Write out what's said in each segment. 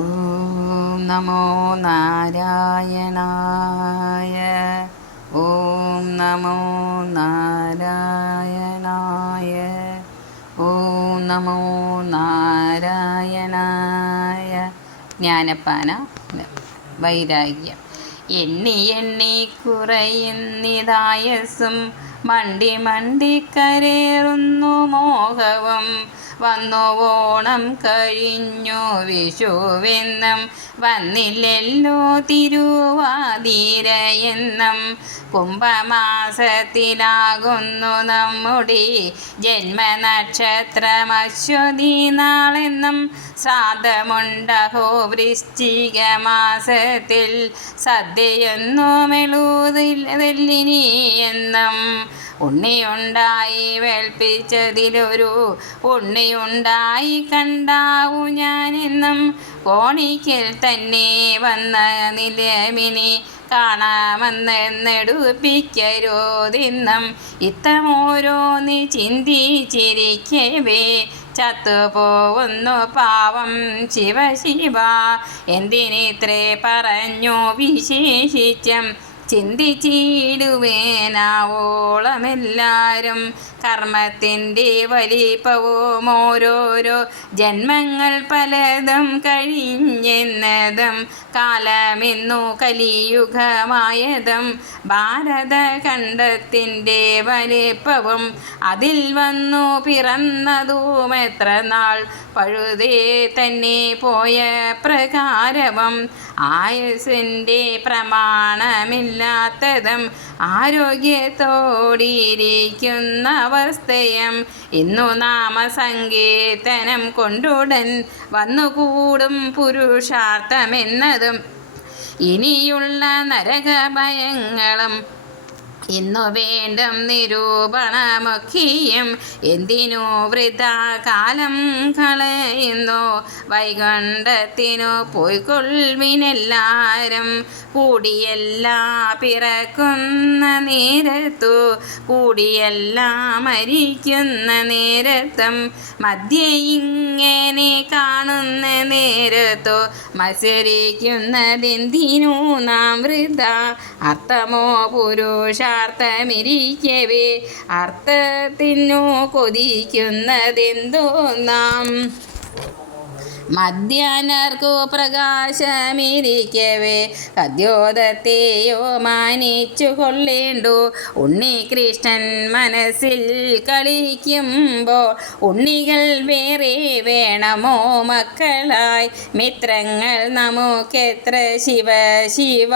ഓം നമോ നാരായണായ ഓം നമോ നാരായണായ ഓം നമോ നാരായണായ ജ്ഞാനപ്പാന വൈരാഗ്യം. എണ്ണി എണ്ണി കുറയുന്നിതായസും മണ്ടി മണ്ടി കരേറുന്നു മോഹവും. വന്നു ഓണം കഴിഞ്ഞു വിഷുവെന്നും. വന്നില്ലല്ലോ തിരുവാതിരയെന്നും കുംഭമാസത്തിലാകുന്നു നമ്മുടെ ജന്മനക്ഷത്രം അശ്വതി നാളെന്നും ശ്രാദ്ധമുണ്ടഹോ വൃശ്ചിക മാസത്തിൽ. സദ്യയൊന്നു മെളുതില്ലിനി എന്നും. ഉണ്ണിയുണ്ടായി വേൾപ്പിച്ചതിലൊരു ഉണ്ണിയുണ്ടായി കണ്ടാവു ഞാനെന്നും കോണിക്കൽ തന്നെ വന്ന നിലമിനി കാണാമെന്നെടുപ്പിക്കരുതെന്നും. ഇത്തമോരോന്ന് ചിന്തിച്ചിരിക്കവേ ചത്തുപോകുന്നു പാവം ശിവ ശിവ എന്തിനിത്രേ പറഞ്ഞു വിശേഷിച്ചും? ചിന്തിച്ചിടുവേനാവോളമെല്ലാരും കർമ്മത്തിന്റെ വലിപ്പവും ഓരോരോ ജന്മങ്ങൾ പലതും കഴിഞ്ഞെന്നതും കാലമെന്നു കലിയുഗമായതും ഭാരത ഖണ്ഡത്തിന്റെ വലിപ്പവും അതിൽ വന്നു പിറന്നതും എത്ര നാൾ പഴുതേ തന്നെ പോയ പ്രകാരവും ആയുസിന്റെ പ്രമാണമില്ലാത്തതും ആരോഗ്യത്തോടിയിരിക്കുന്ന അവസ്ഥയും ഇന്നു നാമസങ്കീർത്തനം കൊണ്ടുടൻ വന്നുകൂടും പുരുഷാർത്ഥമെന്നതും. ഇനിയുള്ള നരകഭയങ്ങളും ഇന്നു വേണ്ടും നിരൂപണമൊക്കെയും. എന്തിനു വൃതാകാലം കളയുന്നു? വൈകുണ്ഠത്തിനു പോയിക്കൊള്ളിനെല്ലാരും കൂടിയെല്ലാ പിറക്കുന്ന നേരത്തു കൂടിയെല്ലാം മരിക്കുന്ന നേരത്തും മധ്യ ഇങ്ങനെ കാണുന്ന നേരത്തു മത്സരിക്കുന്നതെന്തിനു നാം വൃത അർത്ഥമോ പുരുഷാർത്ഥമിരിക്കവേ അർത്ഥത്തിനു കൊതിക്കുന്നതെന്തോ നാം മധ്യാനർക്കു പ്രകാശമിരിക്കവേ സദ്യോദത്തെയോ മാനിച്ചു കൊള്ളേണ്ടു ഉണ്ണി കൃഷ്ണൻ മനസ്സിൽ കളിക്കുമ്പോൾ ഉണ്ണികൾ വേറെ വേണമോ മക്കളായി? മിത്രങ്ങൾ നമുക്കെത്ര ശിവ ശിവ?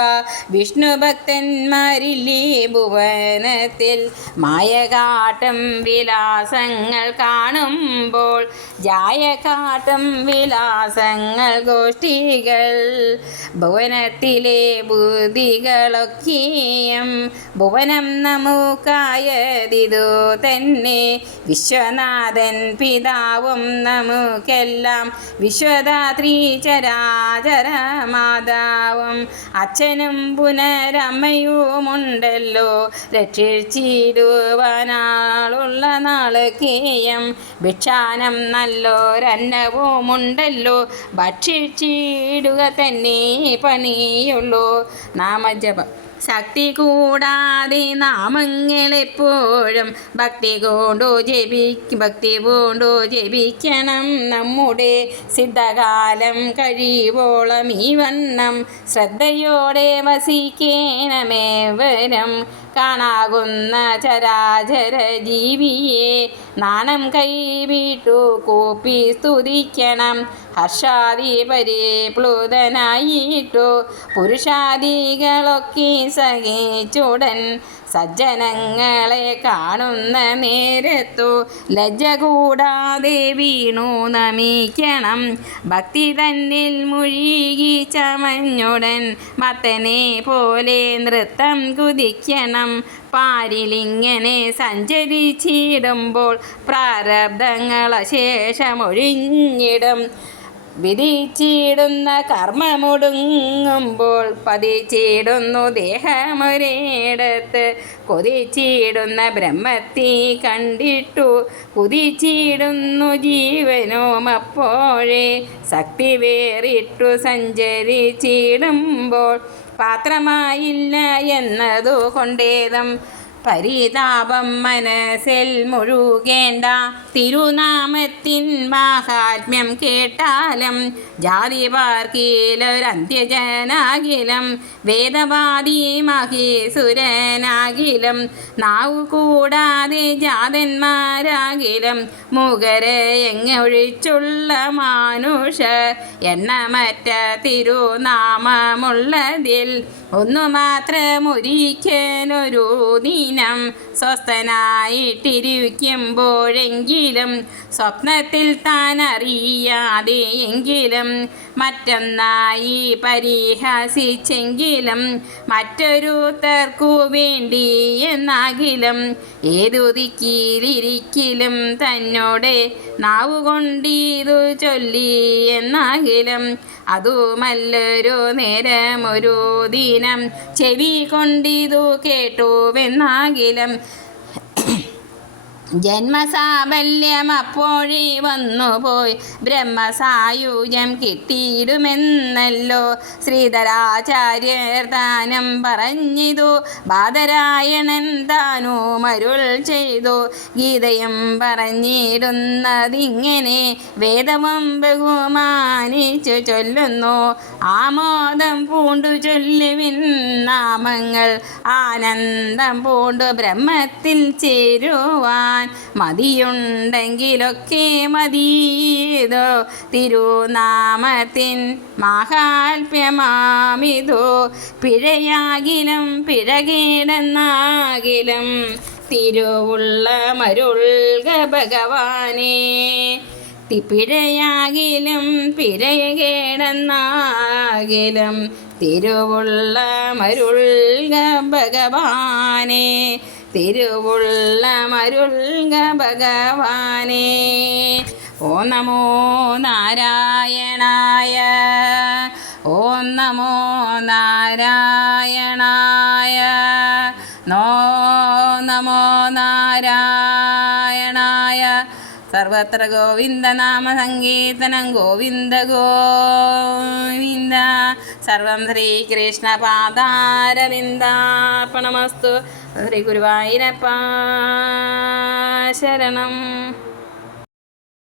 വിഷ്ണു ഭക്തന്മാരില്ലേ ഭുവനത്തിൽ? മായകാട്ടം വിലാസങ്ങൾ കാണുമ്പോൾ ജായകാട്ടം വിലാസങ്ങൾ ഗോഷ്ഠികൾ ഭുവനത്തിലെ ബുദ്ധികളൊക്കെയും ഭുവനം നമുക്കായതിതു തന്നെ. വിശ്വനാഥൻ പിതാവും നമുക്കെല്ലാം വിശ്വദാത്രി ചരാചര മാതാവും അച്ഛനും പുനരമ്മയുമുണ്ടല്ലോ രക്ഷിച്ചിടുവാനാളുള്ള നാളൊക്കെയും. ഭിക്ഷാനം బండల్లో బచ్చి చీడుగా తన్ని పనియులు. నా మధ్య ശക്തി കൂടാതെ നാമങ്ങളെപ്പോഴും ഭക്തി കൊണ്ടോ ജപി ഭക്തി കൊണ്ടു ജപിക്കണം. നമ്മുടെ സിദ്ധകാലം കഴിയുവോളം ഈ വണ്ണം ശ്രദ്ധയോടെ വസിക്കണമേവരം കാണാകുന്ന ചരാചര ജീവിയെ നാണം കൈവിട്ടു കൂപ്പി സ്തുതിക്കണം. ഹർഷാദി പരിപ്ലുതനായിട്ടു പുരുഷാദികളൊക്കെ സഹിച്ചുടൻ സജ്ജനങ്ങളെ കാണുന്ന നേരത്തു ലജ്ജ കൂടാതെ വീണു നമിക്കണം. ഭക്തി തന്നിൽ മുഴുകി ചമഞ്ഞുടൻ മത്തനെ പോലെ നൃത്തം കുതിക്കണം. പാരിലിങ്ങനെ സഞ്ചരിച്ചിടുമ്പോൾ പ്രാരബ്ധങ്ങള ശേഷമൊഴിഞ്ഞിടും വിധിച്ചിടുന്ന കർമ്മമൊടുങ്ങുമ്പോൾ പതിച്ചിടുന്നു ദേഹമൊരിടത്ത്. കൊതിച്ചിടുന്ന ബ്രഹ്മത്തീ കണ്ടിട്ടു കുതിച്ചിടുന്നു ജീവനും അപ്പോഴേ. ശക്തി വേറിട്ടു സഞ്ചരിച്ചിടുമ്പോൾ പാത്രമായില്ല എന്നതു കൊണ്ടേതം പരിതാപം മനസ്സിൽ മുഴുകേണ്ട. തിരുനാമത്തിൻ മാഹാത്മ്യം കേട്ടാലും ജാതി പാർക്കിലൊരന്ത്യജനാകിലും വേദവാദി മഹീസുരനാകിലും നാവു കൂടാതെ ജാതന്മാരാകിലും മുഖരെ എങ്ങൊഴിച്ചുള്ള മാനുഷ എണ്ണമറ്റ തിരുനാമമുള്ളതിൽ ഒന്നു മാത്രമൊരിക്കലൊരു ദിനം സ്വസ്ഥനായിട്ടിരിക്കുമ്പോഴെങ്കിലും സ്വപ്നത്തിൽ താൻ അറിയാതെ എങ്കിലും മറ്റൊന്നായി പരിഹസിച്ചെങ്കിലും മറ്റൊരുത്തർക്കു വേണ്ടി എന്നാകിലും ഏതു ദിക്കിലിരിക്കലും തന്നോടെ നാവുകൊണ്ടീതു ചൊല്ലി എന്നാകിലും അതുമല്ലൊരു നേരമൊരു ദിനം ചെവി കൊണ്ടിതു കേട്ടുവെന്നാകിലും ജന്മസാബല്യം അപ്പോഴേ വന്നുപോയി. ബ്രഹ്മസായുജം കിട്ടിയിടുമെന്നല്ലോ ശ്രീധരാചാര്യർ താനം പറഞ്ഞിതു. ബാദരായണൻ താനു മരുൾ ചെയ്തു. ഗീതയും പറഞ്ഞിടുന്നതിങ്ങനെ വേദവും ബഹുമാനിച്ചു ചൊല്ലുന്നു. ആമോദം പൂണ്ടു ചൊല്ലുവിൻ നാമങ്ങൾ. ആനന്ദം പൂണ്ടു ബ്രഹ്മത്തിൽ ചേരുവാൻ മതിയുണ്ടെങ്കിലൊക്കെ മതിയതോ. തിരുനാമത്തിൻ മഹാത്മ്യമാമിതോ. പിഴയാകിലും പിഴകേടെന്നാകിലും തിരുവുള്ള മരുൾക ഭഗവാനേ പിഴയാകിലും പിഴകേടെന്നാകിലും തിരുവുള്ള മരുൾക ഭഗവാനേ. തിരുവുള്ള മരുൾക ഭഗവാനേ. ഓ നമോ നാരായണായ ഓ നമോ നാരായണായ. സർവത്ര ഗോവിന്ദനാമ സങ്കീർത്തനം ഗോവിന്ദ ഗോവിന്ദ. സർവം ശ്രീകൃഷ്ണ പാദാരവിന്ദാർപ്പണമസ്തു. ശ്രീ ഗുരുവായൂരപ്പ ശരണം.